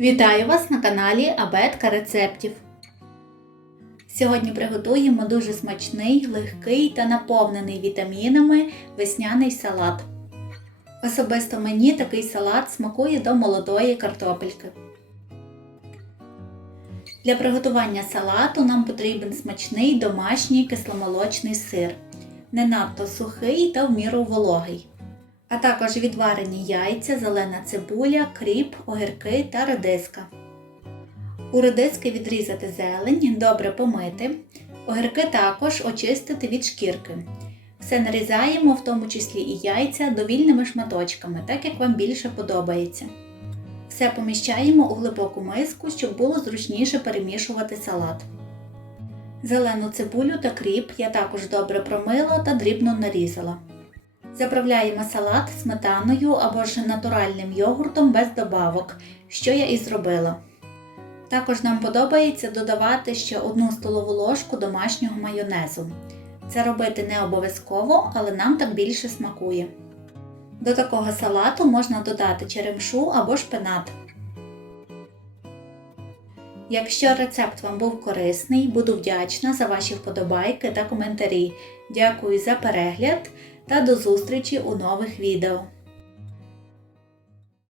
Вітаю вас на каналі Абетка рецептів. Сьогодні приготуємо дуже смачний, легкий та наповнений вітамінами весняний салат. Особисто мені такий салат смакує до молодої картопельки. Для приготування салату нам потрібен смачний домашній кисломолочний сир, не надто сухий та в міру вологий а також відварені яйця, зелена цибуля, кріп, огірки та редиска. У редиски відрізати зелень, добре помити. Огірки також очистити від шкірки. Все нарізаємо, в тому числі і яйця, довільними шматочками, так як вам більше подобається. Все поміщаємо у глибоку миску, щоб було зручніше перемішувати салат. Зелену цибулю та кріп я також добре промила та дрібно нарізала. Заправляємо салат сметаною або ж натуральним йогуртом без добавок, що я і зробила. Також нам подобається додавати ще одну столову ложку домашнього майонезу. Це робити не обов'язково, але нам так більше смакує. До такого салату можна додати черемшу або шпинат. Якщо рецепт вам був корисний, буду вдячна за ваші вподобайки та коментарі. Дякую за перегляд та до зустрічі у нових відео.